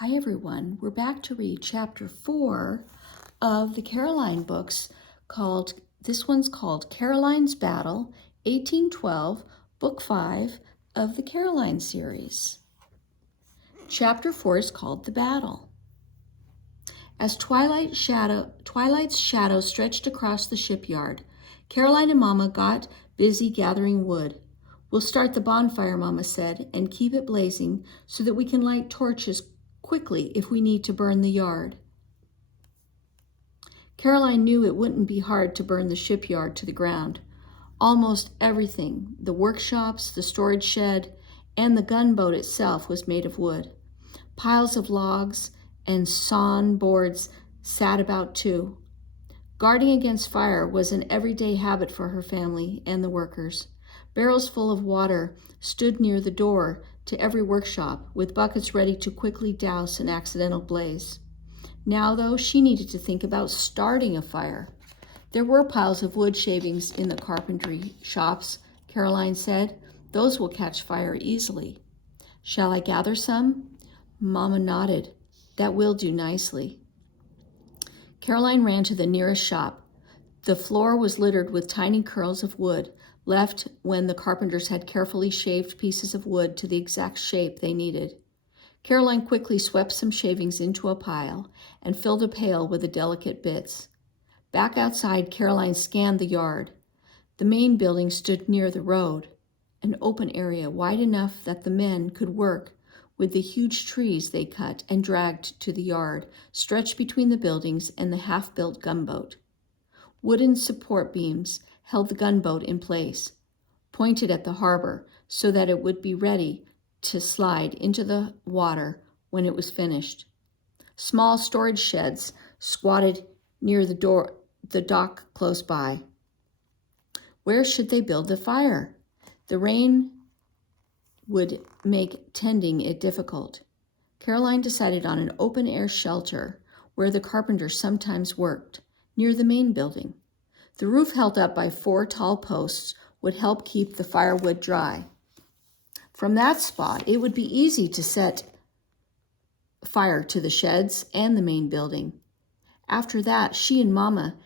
Hi everyone, we're back to read chapter 4 of the Caroline books this one's called Caroline's Battle, 1812, book 5 of the Caroline series. Chapter 4 is called The Battle. As Twilight's shadow stretched across the shipyard, Caroline and Mama got busy gathering wood. "We'll start the bonfire," Mama said, "and keep it blazing so that we can light torches quickly if we need to burn the yard." Caroline knew it wouldn't be hard to burn the shipyard to the ground. Almost everything, the workshops, the storage shed, and the gunboat itself, was made of wood. Piles of logs and sawn boards sat about too. Guarding against fire was an everyday habit for her family and the workers. Barrels full of water stood near the door to every workshop, with buckets ready to quickly douse an accidental blaze. Now, though, she needed to think about starting a fire. There were piles of wood shavings in the carpentry shops, Caroline said. "Those will catch fire easily." "Shall I gather some?" Mama nodded. "That will do nicely." Caroline ran to the nearest shop. The floor was littered with tiny curls of wood, left when the carpenters had carefully shaved pieces of wood to the exact shape they needed. Caroline quickly swept some shavings into a pile and filled a pail with the delicate bits. Back outside, Caroline scanned the yard. The main building stood near the road, an open area wide enough that the men could work with the huge trees they cut and dragged to the yard, stretched between the buildings and the half-built gunboat. Wooden support beams held the gunboat in place, pointed at the harbor so that it would be ready to slide into the water when it was finished. Small storage sheds squatted near the dock close by. Where should they build the fire? The rain would make tending it difficult. Caroline decided on an open-air shelter where the carpenters sometimes worked, near the main building. The roof, held up by 4 tall posts, would help keep the firewood dry. From that spot, it would be easy to set fire to the sheds and the main building. After that, she and Mama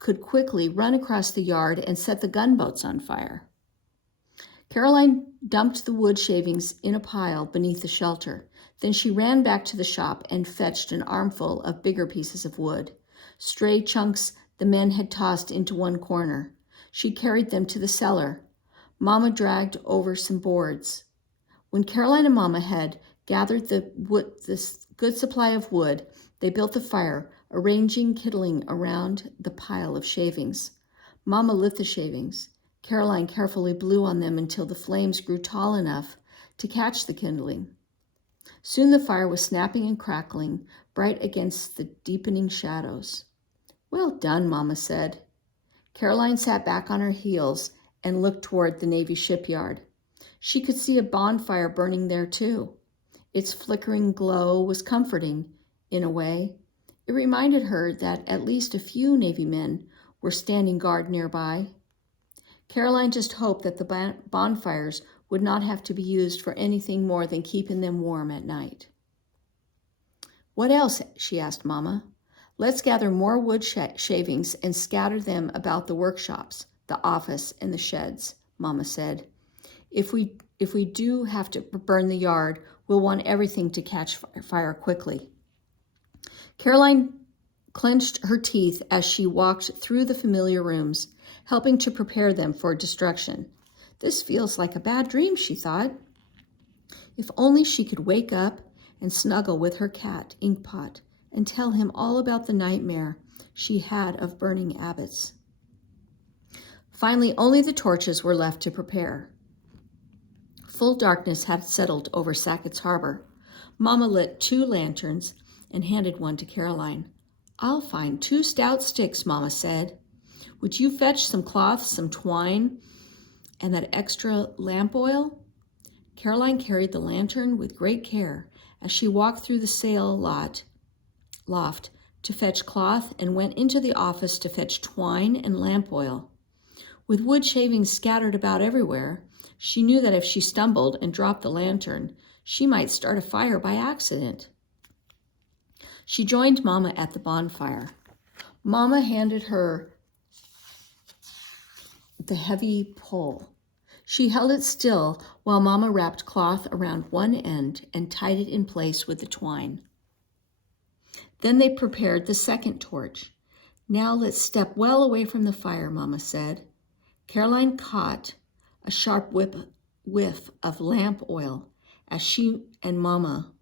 could quickly run across the yard and set the gunboats on fire. Caroline dumped the wood shavings in a pile beneath the shelter. Then she ran back to the shop and fetched an armful of bigger pieces of wood, stray chunks the men had tossed into one corner. She carried them to the cellar. Mama dragged over some boards. When Caroline and Mama had gathered this good supply of wood, they built the fire, arranging kindling around the pile of shavings. Mama lit the shavings. Caroline carefully blew on them until the flames grew tall enough to catch the kindling. Soon the fire was snapping and crackling, bright against the deepening shadows. "Well done," Mama said. Caroline sat back on her heels and looked toward the Navy shipyard. She could see a bonfire burning there too. Its flickering glow was comforting, in a way. It reminded her that at least a few Navy men were standing guard nearby. Caroline just hoped that the bonfires would not have to be used for anything more than keeping them warm at night. "What else?" she asked Mama. "Let's gather more wood shavings and scatter them about the workshops, the office, and the sheds," Mama said. If we do have to burn the yard, we'll want everything to catch fire quickly." Caroline clenched her teeth as she walked through the familiar rooms, helping to prepare them for destruction. "This feels like a bad dream," she thought. If only she could wake up and snuggle with her cat, Inkpot, and tell him all about the nightmare she had of burning abbots. Finally, only the torches were left to prepare. Full darkness had settled over Sackett's Harbor. Mama lit 2 lanterns and handed one to Caroline. "I'll find 2 stout sticks," Mama said. "Would you fetch some cloth, some twine, and that extra lamp oil?" Caroline carried the lantern with great care as she walked through the sail loft to fetch cloth and went into the office to fetch twine and lamp oil. With wood shavings scattered about everywhere, she knew that if she stumbled and dropped the lantern, she might start a fire by accident. She joined Mama at the bonfire. Mama handed her the heavy pole. She held it still while Mama wrapped cloth around one end and tied it in place with the twine. Then they prepared the second torch. Now let's step well away from the fire, Mama said. Caroline caught a sharp whiff of lamp oil as Mama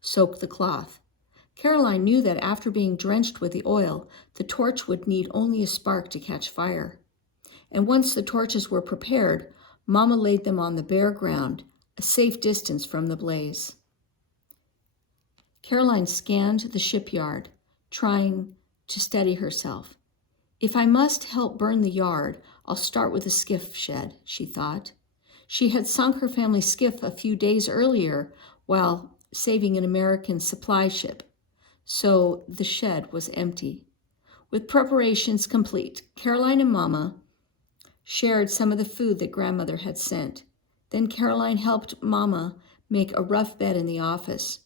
soaked the cloth. Caroline knew that after being drenched with the oil, the torch would need only a spark to catch fire. And once the torches were prepared, Mama laid them on the bare ground, a safe distance from the blaze. Caroline scanned the shipyard, trying to steady herself. If I must help burn the yard, I'll start with the skiff shed, she thought. She had sunk her family's skiff a few days earlier while saving an American supply ship, so the shed was empty. With preparations complete, Caroline and Mama shared some of the food that Grandmother had sent. Then Caroline helped Mama make a rough bed in the office.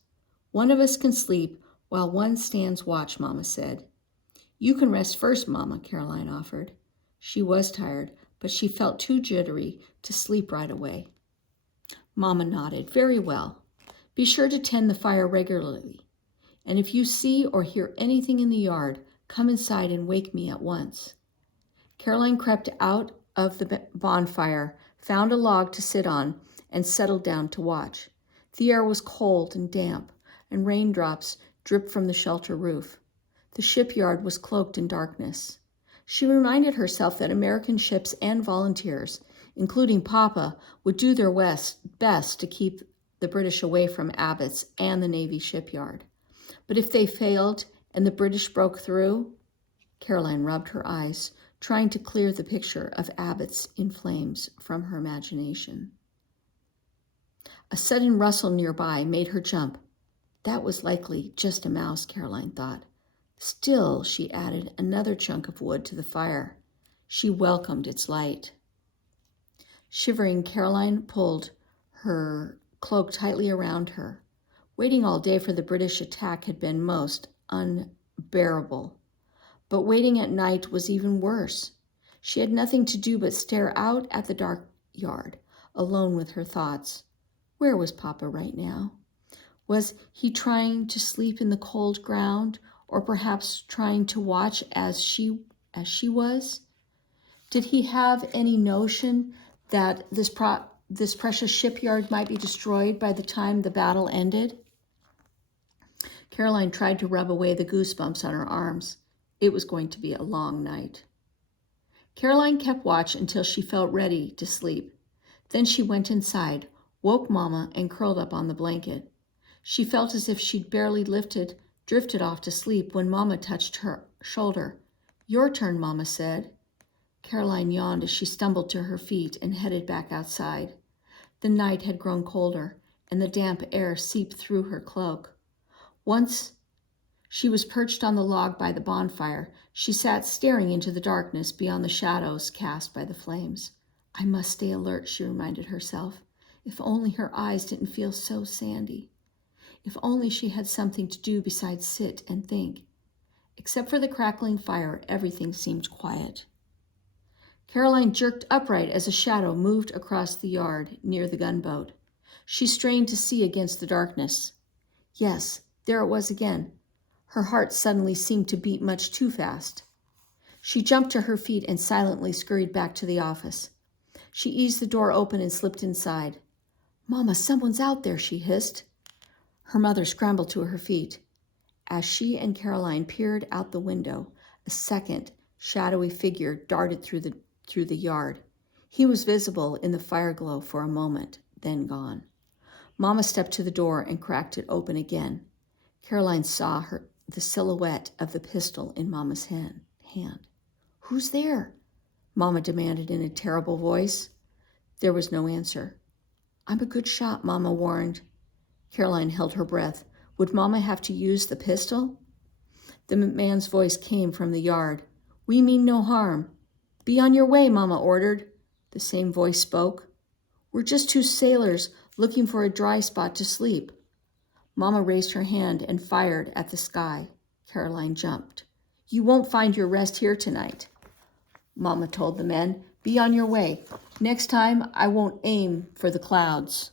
One of us can sleep while one stands watch, Mama said. You can rest first, Mama, Caroline offered. She was tired, but she felt too jittery to sleep right away. Mama nodded. Very well. Be sure to tend the fire regularly. And if you see or hear anything in the yard, come inside and wake me at once. Caroline crept out of the bonfire, found a log to sit on, and settled down to watch. The air was cold and damp, and raindrops dripped from the shelter roof. The shipyard was cloaked in darkness. She reminded herself that American ships and volunteers, including Papa, would do their best to keep the British away from Abbott's and the Navy shipyard. But if they failed and the British broke through, Caroline rubbed her eyes, trying to clear the picture of Abbott's in flames from her imagination. A sudden rustle nearby made her jump. That was likely just a mouse, Caroline thought. Still, she added another chunk of wood to the fire. She welcomed its light. Shivering, Caroline pulled her cloak tightly around her. Waiting all day for the British attack had been most unbearable. But waiting at night was even worse. She had nothing to do but stare out at the dark yard, alone with her thoughts. Where was Papa right now? Was he trying to sleep in the cold ground, or perhaps trying to watch as she was? Did he have any notion that this precious shipyard might be destroyed by the time the battle ended? Caroline tried to rub away the goosebumps on her arms. It was going to be a long night. Caroline kept watch until she felt ready to sleep. Then she went inside, woke Mama, and curled up on the blanket. She felt as if she'd barely drifted off to sleep when Mama touched her shoulder. Your turn, Mama said. Caroline yawned as she stumbled to her feet and headed back outside. The night had grown colder, and the damp air seeped through her cloak. Once she was perched on the log by the bonfire, she sat staring into the darkness beyond the shadows cast by the flames. I must stay alert, she reminded herself. If only her eyes didn't feel so sandy. If only she had something to do besides sit and think. Except for the crackling fire, everything seemed quiet. Caroline jerked upright as a shadow moved across the yard near the gunboat. She strained to see against the darkness. Yes, there it was again. Her heart suddenly seemed to beat much too fast. She jumped to her feet and silently scurried back to the office. She eased the door open and slipped inside. Mama, someone's out there, she hissed. Her mother scrambled to her feet. As she and Caroline peered out the window, a second, shadowy figure darted through the yard. He was visible in the fire glow for a moment, then gone. Mama stepped to the door and cracked it open again. Caroline saw the silhouette of the pistol in Mama's hand. Who's there? Mama demanded in a terrible voice. There was no answer. I'm a good shot, Mama warned. Caroline held her breath. Would Mama have to use the pistol? The man's voice came from the yard. We mean no harm. Be on your way, Mama ordered. The same voice spoke. We're just two sailors looking for a dry spot to sleep. Mama raised her hand and fired at the sky. Caroline jumped. "You won't find your rest here tonight," Mama told the men. "Be on your way. Next time, I won't aim for the clouds."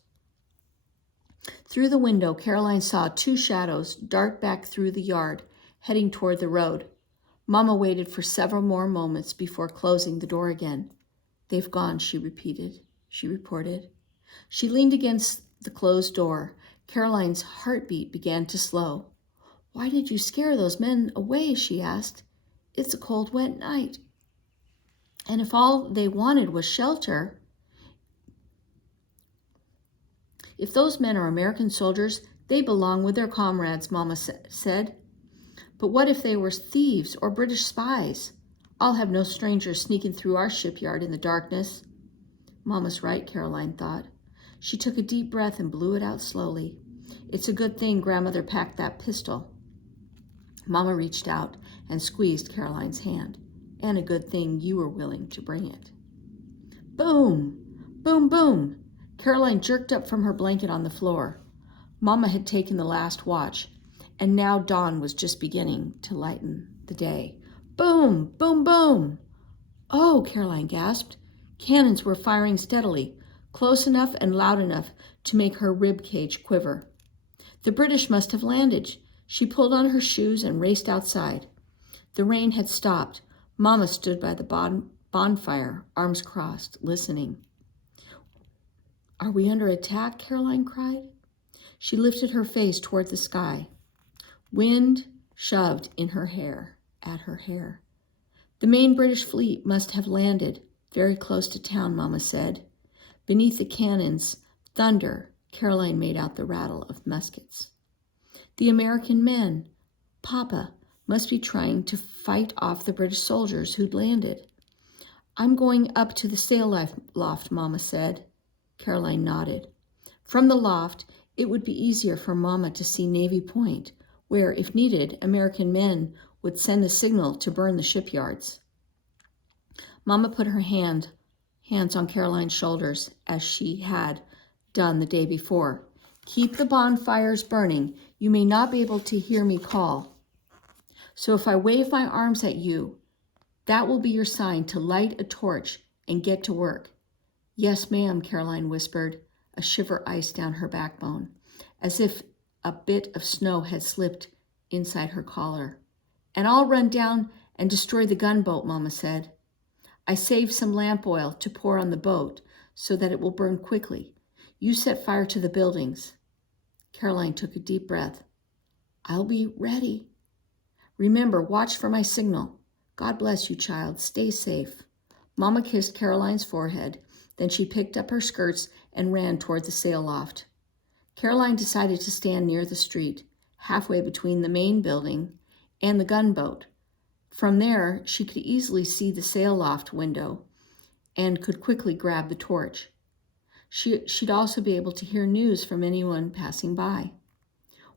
Through the window, Caroline saw two shadows dart back through the yard, heading toward the road. Mama waited for several more moments before closing the door again. "They've gone," she reported. She leaned against the closed door. Caroline's heartbeat began to slow. "Why did you scare those men away?" she asked. "It's a cold, wet night. And if all they wanted was shelter..." "If those men are American soldiers, they belong with their comrades," Mama said. "But what if they were thieves or British spies? I'll have no strangers sneaking through our shipyard in the darkness." Mama's right, Caroline thought. She took a deep breath and blew it out slowly. "It's a good thing Grandmother packed that pistol." Mama reached out and squeezed Caroline's hand. "And a good thing you were willing to bring it." Boom! Boom, boom! Caroline jerked up from her blanket on the floor. Mama had taken the last watch, and now dawn was just beginning to lighten the day. Boom! Boom, boom! "Oh," Caroline gasped. Cannons were firing steadily, close enough and loud enough to make her rib cage quiver. The British must have landed. She pulled on her shoes and raced outside. The rain had stopped. Mama stood by the bonfire, arms crossed, listening. "Are we under attack?" Caroline cried. She lifted her face toward the sky. Wind shoved at her hair. "The main British fleet must have landed very close to town," Mama said. Beneath the cannons, thunder, Caroline made out the rattle of muskets. "The American men, Papa, must be trying to fight off the British soldiers who'd landed." "I'm going up to the sail loft," Mama said. Caroline nodded. From the loft, it would be easier for Mama to see Navy Point, where, if needed, American men would send a signal to burn the shipyards. Mama put her hands on Caroline's shoulders, as she had done the day before. "Keep the bonfires burning. You may not be able to hear me call. So if I wave my arms at you, that will be your sign to light a torch and get to work." "Yes, ma'am," Caroline whispered, a shiver iced down her backbone, as if a bit of snow had slipped inside her collar. "And I'll run down and destroy the gunboat," Mama said. "I saved some lamp oil to pour on the boat so that it will burn quickly. You set fire to the buildings." Caroline took a deep breath. "I'll be ready. Remember, watch for my signal. God bless you, child. Stay safe." Mama kissed Caroline's forehead. Then she picked up her skirts and ran toward the sail loft. Caroline decided to stand near the street, halfway between the main building and the gunboat. From there, she could easily see the sail loft window and could quickly grab the torch. She'd also be able to hear news from anyone passing by.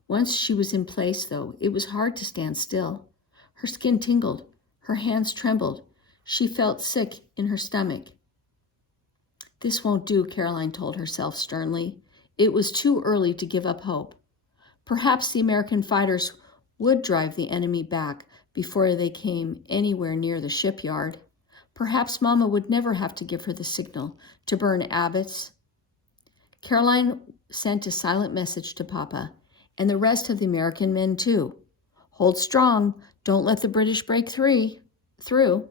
Once she was in place, though, it was hard to stand still. Her skin tingled. Her hands trembled. She felt sick in her stomach. This won't do, Caroline told herself sternly. It was too early to give up hope. Perhaps the American fighters would drive the enemy back before they came anywhere near the shipyard. Perhaps Mama would never have to give her the signal to burn Abbott's. Caroline sent a silent message to Papa and the rest of the American men too. "Hold strong. Don't let the British break through."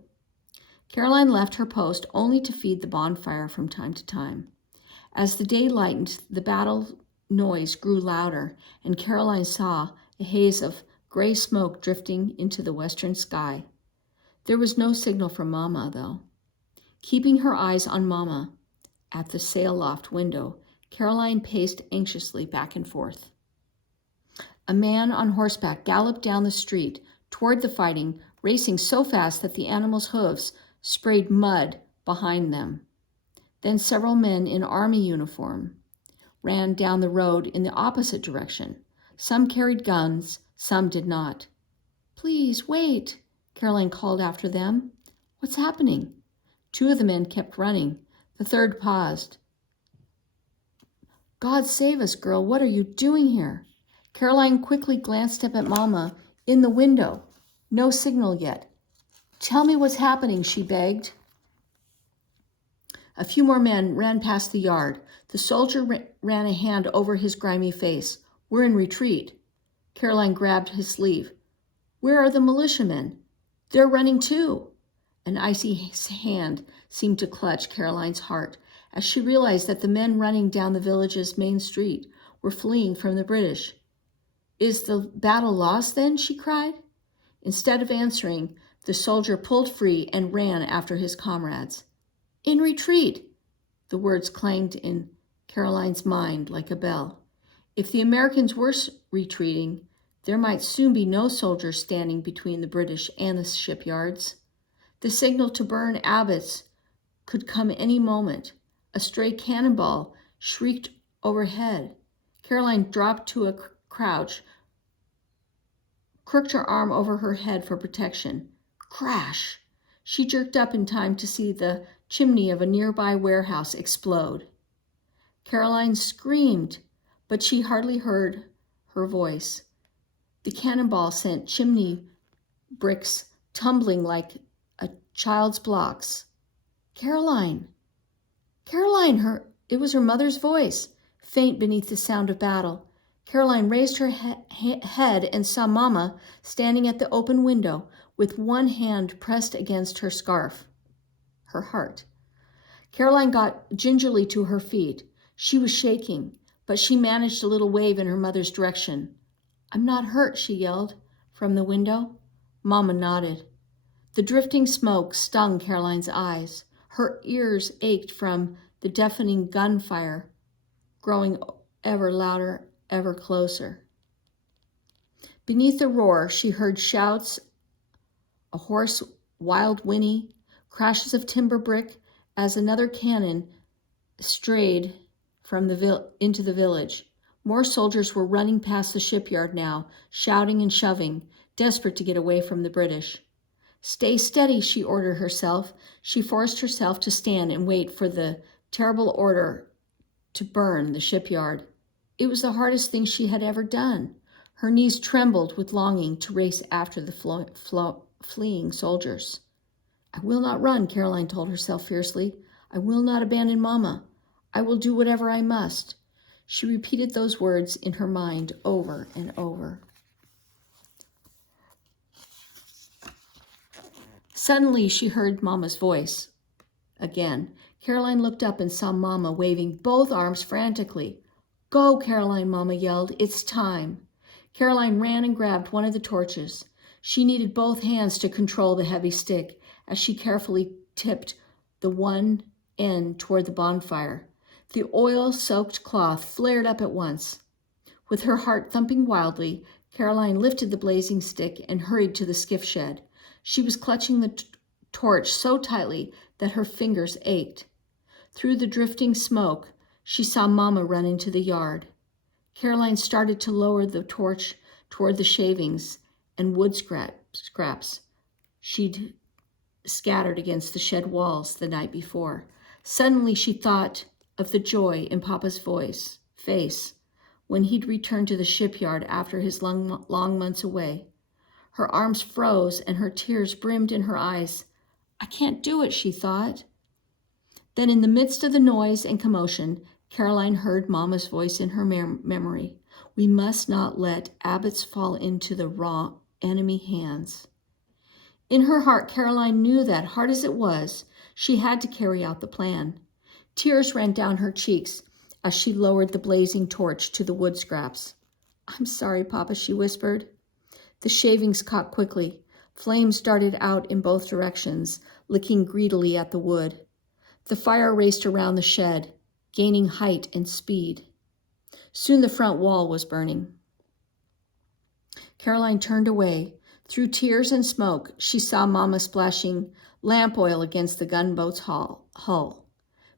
Caroline left her post only to feed the bonfire from time to time. As the day lightened, the battle noise grew louder, and Caroline saw a haze of gray smoke drifting into the western sky. There was no signal from Mama, though. Keeping her eyes on Mama at the sail loft window, Caroline paced anxiously back and forth. A man on horseback galloped down the street toward the fighting, racing so fast that the animal's hooves sprayed mud behind them. Then several men in army uniform ran down the road in the opposite direction. Some carried guns, some did not. "Please, wait," Caroline called after them. "What's happening?" Two of the men kept running. The third paused. "God save us, girl. What are you doing here?" Caroline quickly glanced up at Mama in the window. No signal yet. "Tell me what's happening," she begged. A few more men ran past the yard. The soldier ran a hand over his grimy face. "We're in retreat." Caroline grabbed his sleeve. "Where are the militiamen?" "They're running too." An icy hand seemed to clutch Caroline's heart as she realized that the men running down the village's main street were fleeing from the British. "Is the battle lost then?" she cried. Instead of answering, the soldier pulled free and ran after his comrades. "In retreat!" The words clanged in Caroline's mind like a bell. If the Americans were retreating, there might soon be no soldiers standing between the British and the shipyards. The signal to burn Abbott's could come any moment. A stray cannonball shrieked overhead. Caroline dropped to a crouch, crooked her arm over her head for protection. Crash! She jerked up in time to see the chimney of a nearby warehouse explode. Caroline screamed, but she hardly heard her voice. The cannonball sent chimney bricks tumbling like a child's blocks. "Caroline! Caroline!" It was her mother's voice, faint beneath the sound of battle. Caroline raised her head and saw Mama standing at the open window with one hand pressed against her scarf. Her heart. Caroline got gingerly to her feet. She was shaking, but she managed a little wave in her mother's direction. "I'm not hurt," she yelled from the window. Mama nodded. The drifting smoke stung Caroline's eyes. Her ears ached from the deafening gunfire, growing ever louder, ever closer. Beneath the roar, she heard shouts, a hoarse, wild whinny, crashes of timber brick as another cannon strayed from into the village. More soldiers were running past the shipyard now, shouting and shoving, desperate to get away from the British. "Stay steady," she ordered herself. She forced herself to stand and wait for the terrible order to burn the shipyard. It was the hardest thing she had ever done. Her knees trembled with longing to race after the fleeing soldiers. "I will not run," Caroline told herself fiercely. "I will not abandon Mama. I will do whatever I must." She repeated those words in her mind over and over. Suddenly, she heard Mama's voice again. Caroline looked up and saw Mama waving both arms frantically. "Go, Caroline," Mama yelled. "It's time." Caroline ran and grabbed one of the torches. She needed both hands to control the heavy stick as she carefully tipped the one end toward the bonfire. The oil-soaked cloth flared up at once. With her heart thumping wildly, Caroline lifted the blazing stick and hurried to the skiff shed. She was clutching the torch so tightly that her fingers ached. Through the drifting smoke, she saw Mama run into the yard. Caroline started to lower the torch toward the shavings and wood scraps she'd scattered against the shed walls the night before. Suddenly, she thought of the joy in Papa's face when he'd returned to the shipyard after his long months away. Her arms froze and her tears brimmed in her eyes. "I can't do it," she thought. Then in the midst of the noise and commotion, Caroline heard Mama's voice in her memory. "We must not let Abbott's fall into the wrong enemy hands." In her heart, Caroline knew that, hard as it was, she had to carry out the plan. Tears ran down her cheeks as she lowered the blazing torch to the wood scraps. "I'm sorry, Papa," she whispered. The shavings caught quickly. Flames darted out in both directions, licking greedily at the wood. The fire raced around the shed, gaining height and speed. Soon the front wall was burning. Caroline turned away. Through tears and smoke, she saw Mama splashing lamp oil against the gunboat's hull.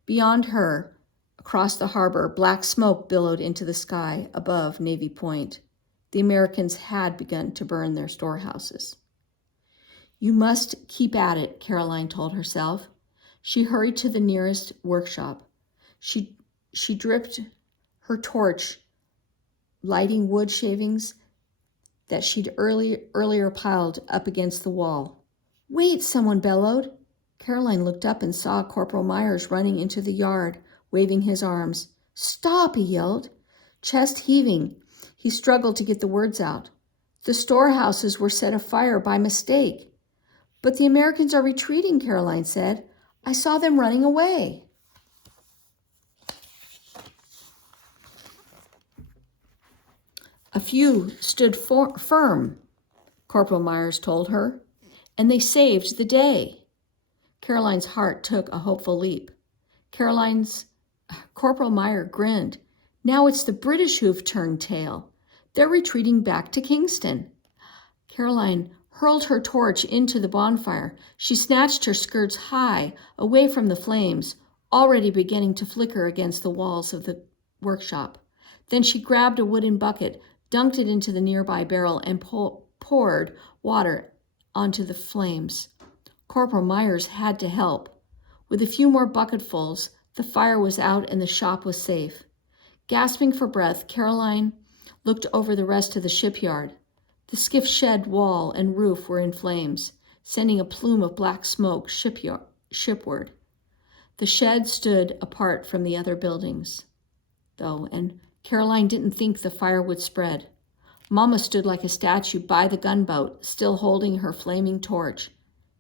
Beyond her, across the harbor, black smoke billowed into the sky above Navy Point. The Americans had begun to burn their storehouses. "You must keep at it," Caroline told herself. She hurried to the nearest workshop. She dripped her torch lighting wood shavings that she'd earlier piled up against the wall. "Wait!" someone bellowed. Caroline looked up and saw Corporal Myers running into the yard, waving his arms. "Stop!" he yelled. Chest heaving, he struggled to get the words out. "The storehouses were set afire by mistake." "But the Americans are retreating," Caroline said. "I saw them running away." "A few stood firm," Corporal Myers told her, "and they saved the day." Caroline's heart took a hopeful leap. Corporal Meyer grinned. "Now it's the British who've turned tail. They're retreating back to Kingston." Caroline hurled her torch into the bonfire. She snatched her skirts high, away from the flames, already beginning to flicker against the walls of the workshop. Then she grabbed a wooden bucket, dunked it into the nearby barrel, and poured water onto the flames. Corporal Myers had to help. With a few more bucketfuls, the fire was out and the shop was safe. Gasping for breath, Caroline looked over the rest of the shipyard. The skiff's shed wall and roof were in flames, sending a plume of black smoke shipward. The shed stood apart from the other buildings, though, and Caroline didn't think the fire would spread. Mama stood like a statue by the gunboat, still holding her flaming torch.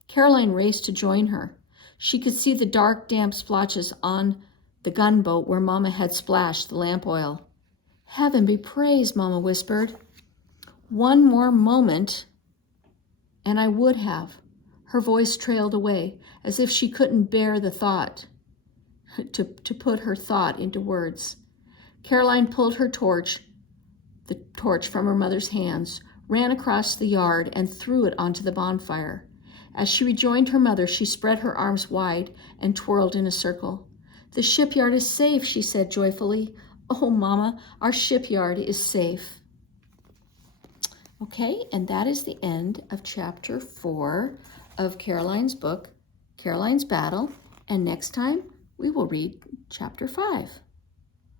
Caroline raced to join her. She could see the dark, damp splotches on the gunboat where Mama had splashed the lamp oil. "Heaven be praised," Mama whispered. "One more moment, and I would have." Her voice trailed away, as if she couldn't bear the thought, to put her thought into words. Caroline pulled the torch from her mother's hands, ran across the yard, and threw it onto the bonfire. As she rejoined her mother, she spread her arms wide and twirled in a circle. "The shipyard is safe," she said joyfully. "Oh, Mama, our shipyard is safe." Okay, and that is the end of chapter 4 of Caroline's book, Caroline's Battle. And next time, we will read chapter 5.